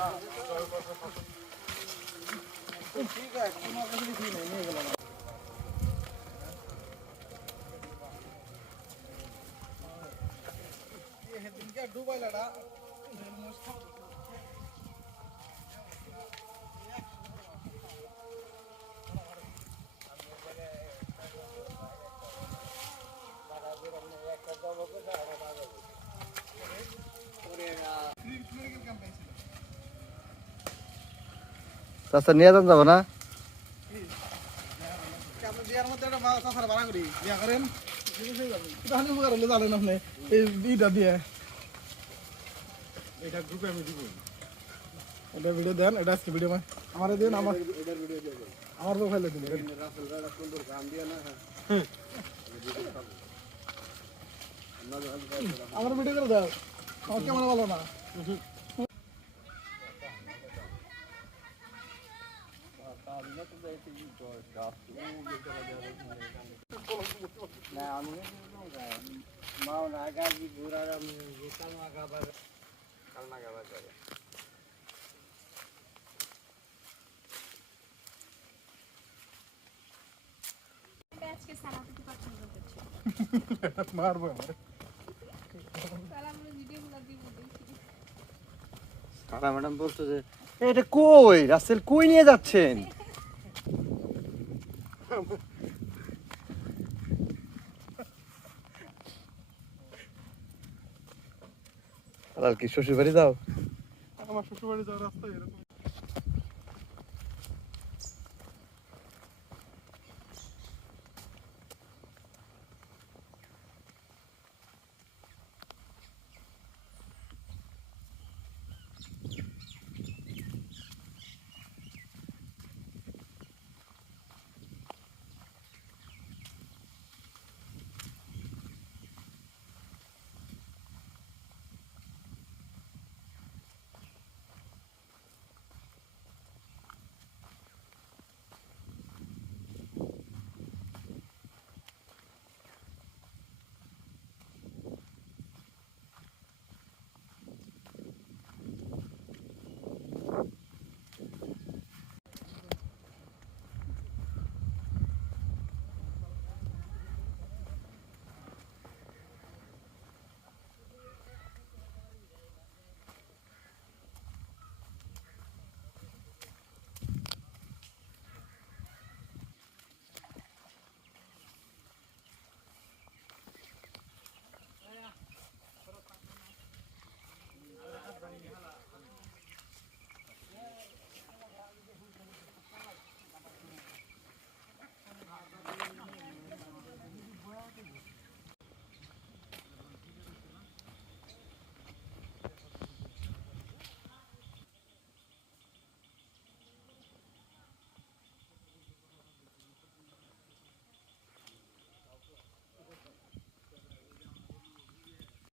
ठीक है नहीं है डूबा लड़ा पूरे চাচা নিয়ে যান যাব না এটা ভিডিও দেন এটা আজকে ভিডিও আমার দিন আমার আমার প্রোফাইলে দিন আমার ভিডিও করে দাও আমার কেমন ভালো না মারবো ম্যাডাম বলতো যে এটা কই রাসেল কই নিয়ে যাচ্ছেন Caralho, que xoxo de veridade. Ah, mas xoxo de veridade